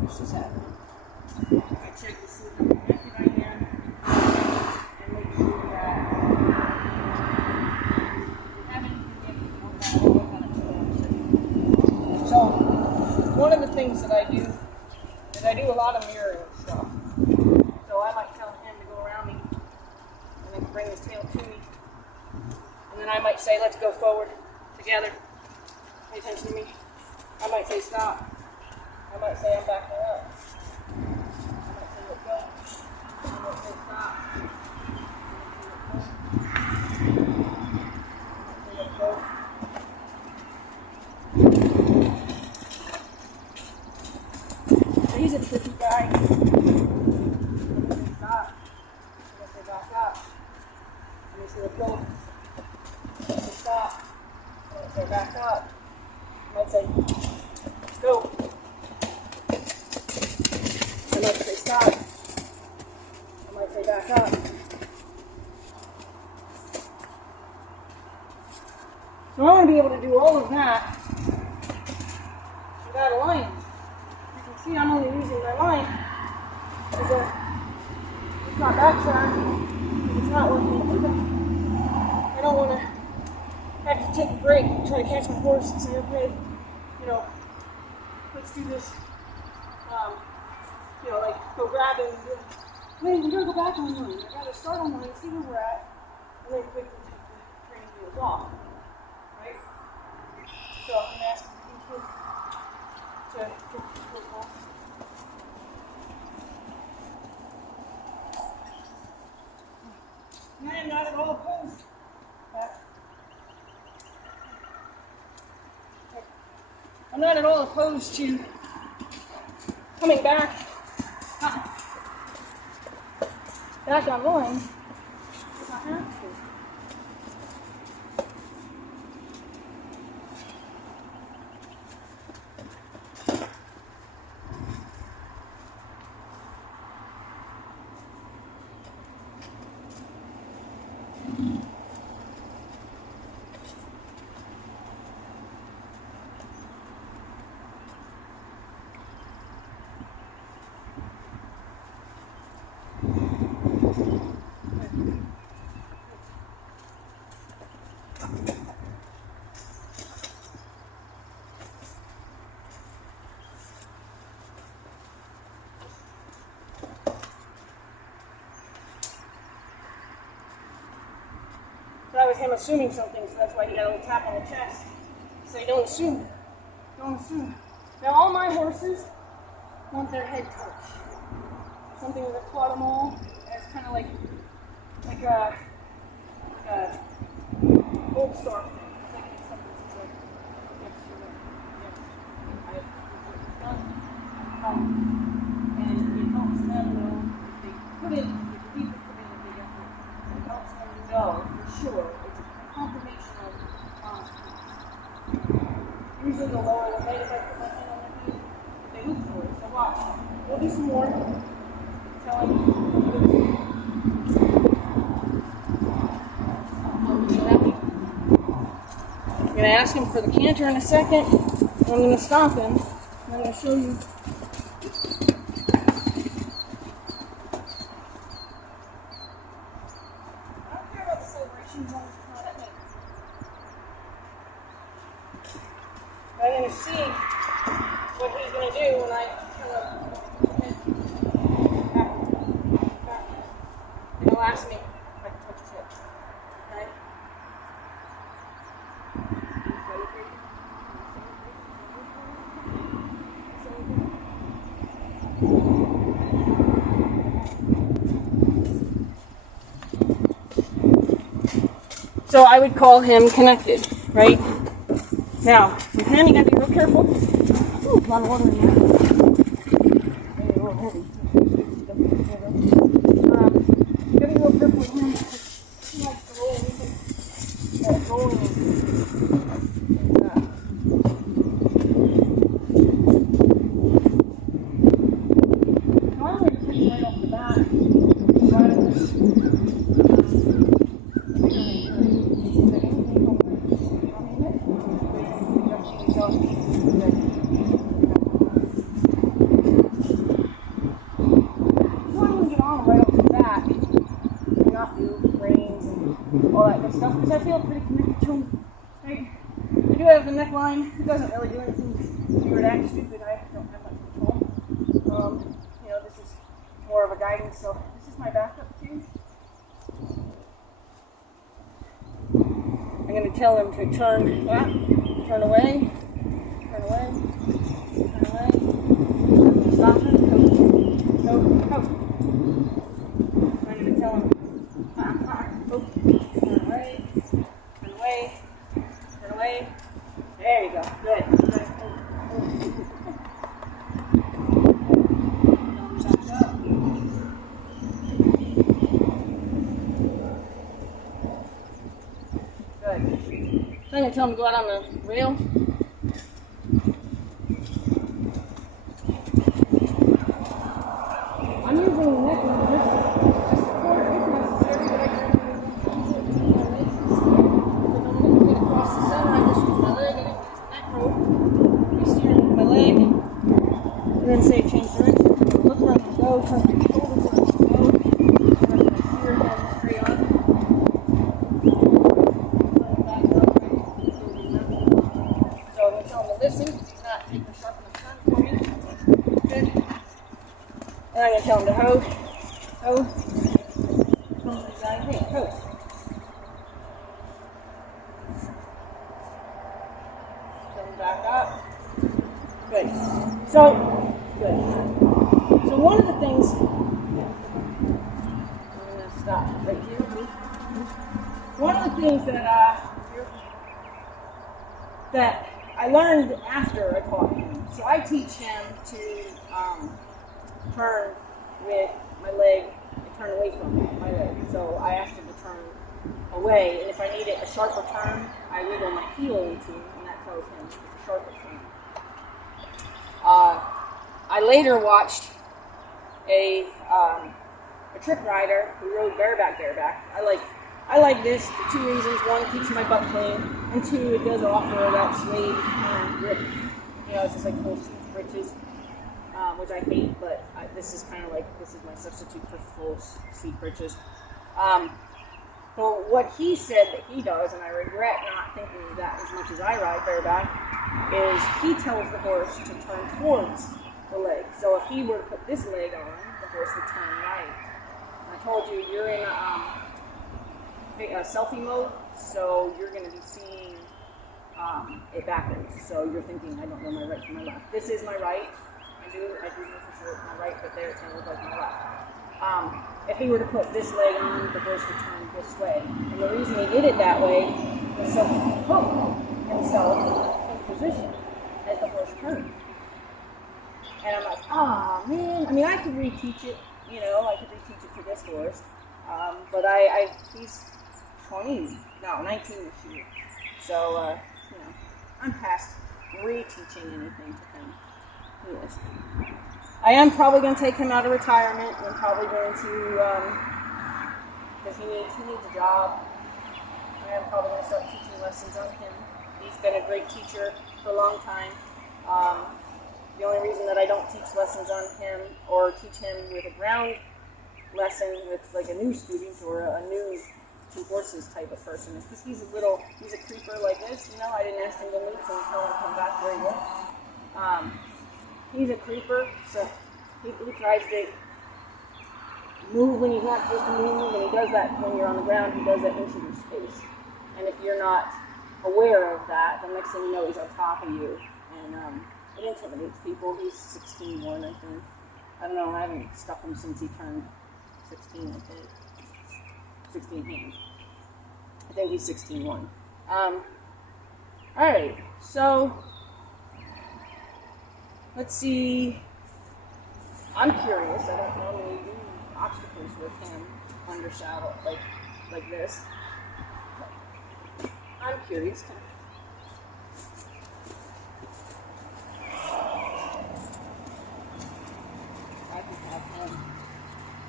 What's just happening? I check to see if I'm connected right there and make sure that we have anything in. So, one of the things that I do is I do a lot of mirroring stuff. So I might tell him to go around me and then bring his tail to me. And then I might say, let's go forward together. Pay attention to me. I might say stop. I might say I'm backing up. I might say let's go. I might say stop. I might say let's go. So he's a tricky guy. I'm going to say stop. I'm going to say back up. I'm going to say let's go. I'm going to say stop. I'm going to say back up. I might say let's go. I might say stop. I might say back up. So I want to be able to do all of that without a line. You can see I'm only using my line because it's not backtrack. It's not working. I don't want to have to take a break and try to catch my horse and say, okay, let's do this. Like go grab it and do it. Wait, we gotta go back on line. I gotta start on line, see where we're at, and then quickly take the training wheels off. Right? So I'm gonna ask him to get the wheels off. I am not at all opposed. I'm not at all opposed to coming back online if I have to. So that was him assuming something, so that's why he got a little tap on the chest. So don't assume. Don't assume. Now all my horses want their head touch. Something with a quadamole, and it's kind of like a gold star thing. It's like something that's like, yes, you're right. Yes, I have done. And it helps them know if they put in, if the people put in a big effort, it helps them know for sure. It's a confirmation of honesty. Usually the lower the head, if I put my hand on their head, they look for it. So watch. We'll do some more. Tell him. I'm going to ask him for the canter in a second. I'm going to stop him. And I'm going to show you. I don't care about the celebrations on this planet. I'm going to see what he's going to do when I come up. And he'll ask me if I can touch his hip. Okay? So I would call him connected, right? Now, with him, you gotta be real careful. Ooh, a lot of water in there. Maybe a little heavy. You gotta be real careful with him. He likes to roll anything. That rolling is now I'm going to take right off the bat. Right off this. all that good stuff because I feel pretty connected to him. Right? I do have the neckline. It doesn't really do anything weird and stupid. I don't have much control. This is more of a guidance. So this is my backup too. I'm going to tell him to turn back, turn away, turn away, turn away. Stop him. Go. I'm going to tell him, turn away, turn away, turn away. There you go. Good. Good. Good. So I'm going to tell him to go out on the rail. I'm using the neck one just support if necessary, but I can use it between my legs. If I'm going to get across the center, I just use my leg and use the neck rope. I steer with my leg and then say change direction. Look where I'm going to go, turn my shoulders where I'm going to go, turn my steer down straight on. Listen, because he's not taking a sharp enough turn for me. Good. And I'm going to tell him to hoe. Hoe. Hey, hoe. Tell him back up. Good. So, good. So one of the things, I'm going to stop right here. One of the things that I learned after I taught him. So I teach him to turn with my leg and turn away from my leg. So I asked him to turn away, and if I needed a sharper turn, I wiggle my heel into him, and that tells him it's a sharper turn. I later watched a trick rider who rode bareback. I like this for two reasons. One, it keeps my butt clean, and two, it does offer that suede grip. It's just like full seat britches, which I hate, but this is kind of like, this is my substitute for full seat britches. So what he said that he does, and I regret not thinking of that as much as I ride bareback, is he tells the horse to turn towards the leg. So if he were to put this leg on, the horse would turn right. And I told you, you're in selfie mode, so you're going to be seeing it backwards. So you're thinking, I don't know my right from my left. This is my right. I do know for sure it's my right, but there it's going to look like my left. If he were to put this leg on, the horse would turn this way. And the reason he did it that way was so he could put himself in position as the horse turned. And I'm like, man. I mean, I could reteach it, I could reteach it to this horse. But he's 19 this year. So, I'm past reteaching anything to him. Yes. I am probably going to take him out of retirement. I'm probably going to, because he needs a job. I am probably going to start teaching lessons on him. He's been a great teacher for a long time. The only reason that I don't teach lessons on him or teach him with a ground lesson with like a new student or a new two horses type of person is because he's a creeper like this, I didn't ask him to move and tell him to come back very well. He's a creeper, so he tries to move when he's not supposed to move, and he does that when you're on the ground, he does that into your space. And if you're not aware of that, the next thing you know, he's on top of you, and it intimidates people. He's 16-1, I think. I don't know, I haven't stuck him since he turned 16, I think. 16 hands. I think he's 16-1. Alright, so let's see. I'm curious. I don't normally do obstacles with him under shadow like this. I'm curious. I can have him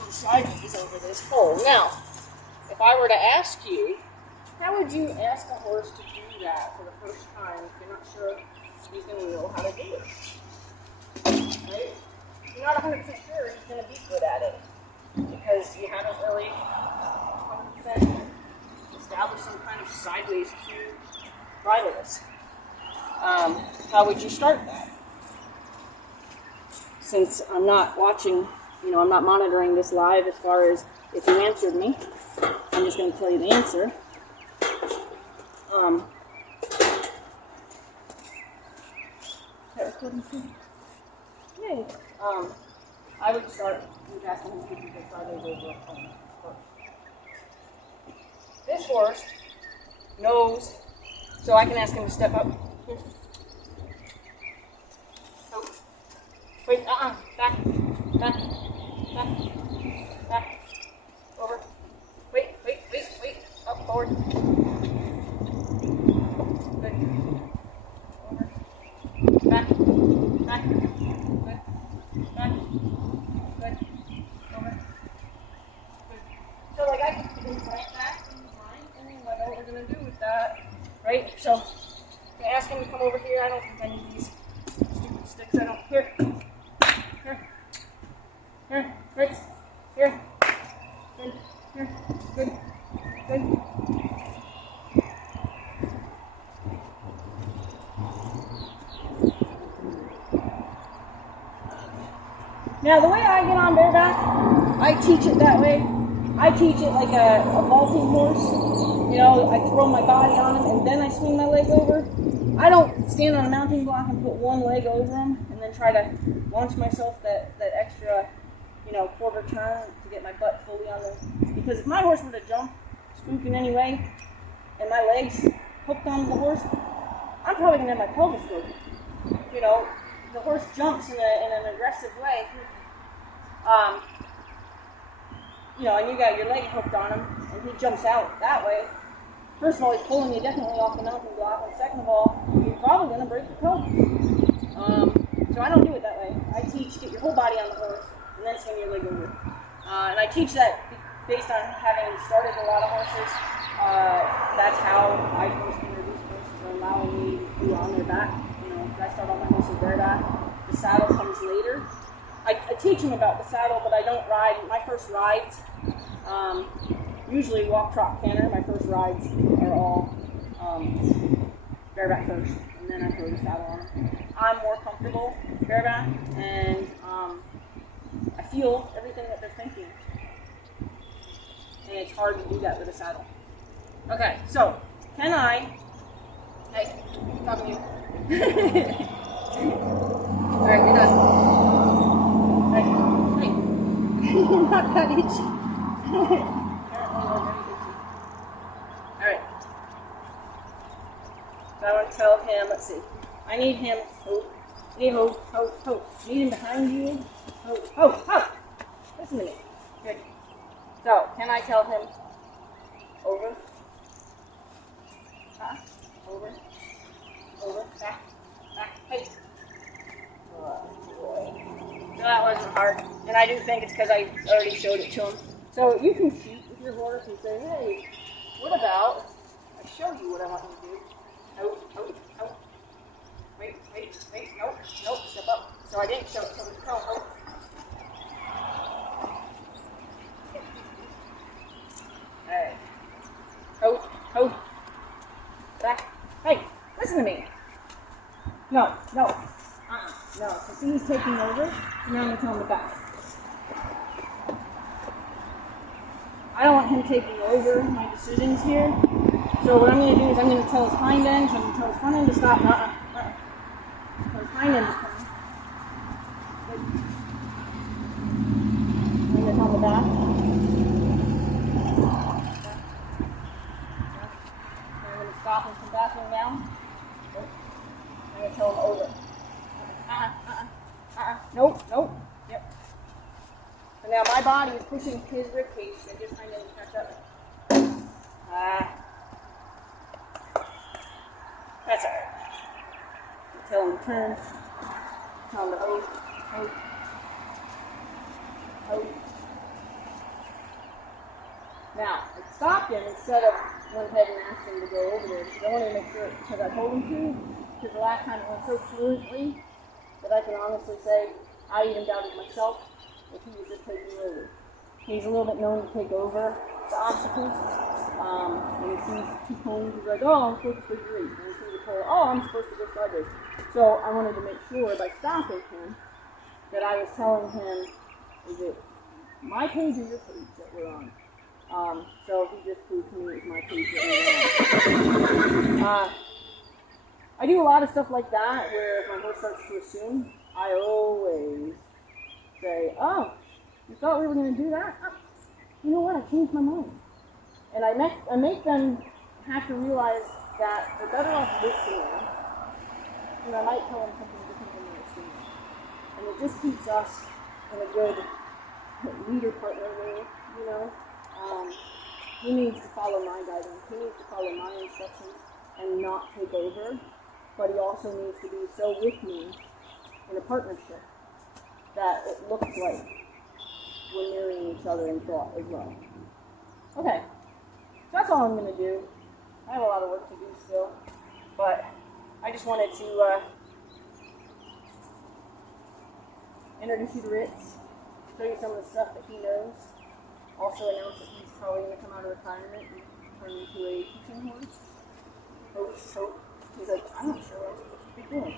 go sideways over this pole. Now, if I were to ask you, how would you ask a horse to do that for the first time if you're not sure he's going to know how to do it? Right? If you're not 100% sure he's going to be good at it because you haven't really 100% established establish some kind of sideways cue bridleless. How would you start that? Since I'm not watching, I'm not monitoring this live as far as if you answered me, I'm just going to tell you the answer. Yay. I would start with asking him to keep the sideways over a phone first. This horse knows, so I can ask him to step up. Here. Oh. Wait, back, back, over. Wait, up, forward. Good. Over. Back, good. Back, good. Over. Good. So like I can plant that in his mind, and I know what we're gonna do with that, right? So I'm gonna ask him to come over here. I don't think I need these stupid sticks. I don't. Here. Right. Here. Good. Here. Good. Good. Now, the way I get on bareback, I teach it that way. I teach it like a vaulting horse. I throw my body on him and then I swing my leg over. I don't stand on a mounting block and put one leg over him and then try to launch myself that extra, quarter turn to get my butt fully on them. Because if my horse were to jump, spook in any way, and my legs hooked onto the horse, I'm probably going to have my pelvis broken. The horse jumps in an aggressive way, and you got your leg hooked on him, and he jumps out that way. First of all, he's pulling you definitely off the mounting block, and second of all, you're probably going to break your pelvis. So I don't do it that way. I teach get your whole body on the horse, and then swing your leg over. And I teach that based on having started a lot of horses. That's how I first introduce horses, allowing me to be on their back. I start all my horses bareback. The saddle comes later. I teach them about the saddle, but I don't ride. My first rides, usually walk, trot, canter. My first rides are all bareback first, and then I throw the saddle on. I'm more comfortable bareback, and I feel everything that they're thinking. And it's hard to do that with a saddle. Okay, so can I? Hey, talking to you. Alright, you're done. Hey. You're not that itchy. Alright. So I want to tell him, let's see. I need him, need him behind you. Listen to me. Good. So, can I tell him over? Over, back, hey. No, that wasn't hard. And I do think it's because I already showed it to him. So you can cheat with your horse and say, hey, what about I show you what I want you to do. Nope. Wait, nope, step up. So I didn't show it to him. No. Alright. Back. Hey, listen to me. No. No, so see he's taking over, and now I'm going to tell him to back. I don't want him taking over my decisions here. So what I'm going to do is I'm going to tell his hind end, so I'm going to tell his front end to stop. So his hind end is coming. Good. I'm going to tell him to back. I'm going to stop him from backing down. I'm going to tell him over. Nope. Yep. So now my body is pushing his ribcage, so just kind of catch up. That's all right. Tell him to turn. Tell him to hold. Now, I stopped him instead of went ahead and asked him to go over there because I wanted to make sure, because I told him to, because the last time it went so fluently that I can honestly say I even doubted myself if he was just taking over. He's a little bit known to take over the obstacles. When he sees 2 cones, he's like, oh, I'm supposed to figure 8. And he sees a pole, oh, I'm supposed to go sideways. So I wanted to make sure by stopping him that I was telling him, is it my page or your page that we're on? So he just proved to me it was my page that we're on. I do a lot of stuff like that where if my horse starts to assume, I always say, oh, you thought we were going to do that? Oh, you know what, I changed my mind. And I make them have to realize that they're better off listening, and I might tell them something different than they're assuming. And it just keeps us in a good leader-partner way, you know. He needs to follow my guidance. He needs to follow my instructions and not take over. But he also needs to be so with me in a partnership that it looks like we're mirroring each other in thought as well. Okay, so that's all I'm going to do. I have a lot of work to do still, but I just wanted to introduce you to Ritz, show you some of the stuff that he knows, also announce that he's probably going to come out of retirement and turn into a teaching horse. Hope. He's like, I'm not sure what I'm supposed to be doing.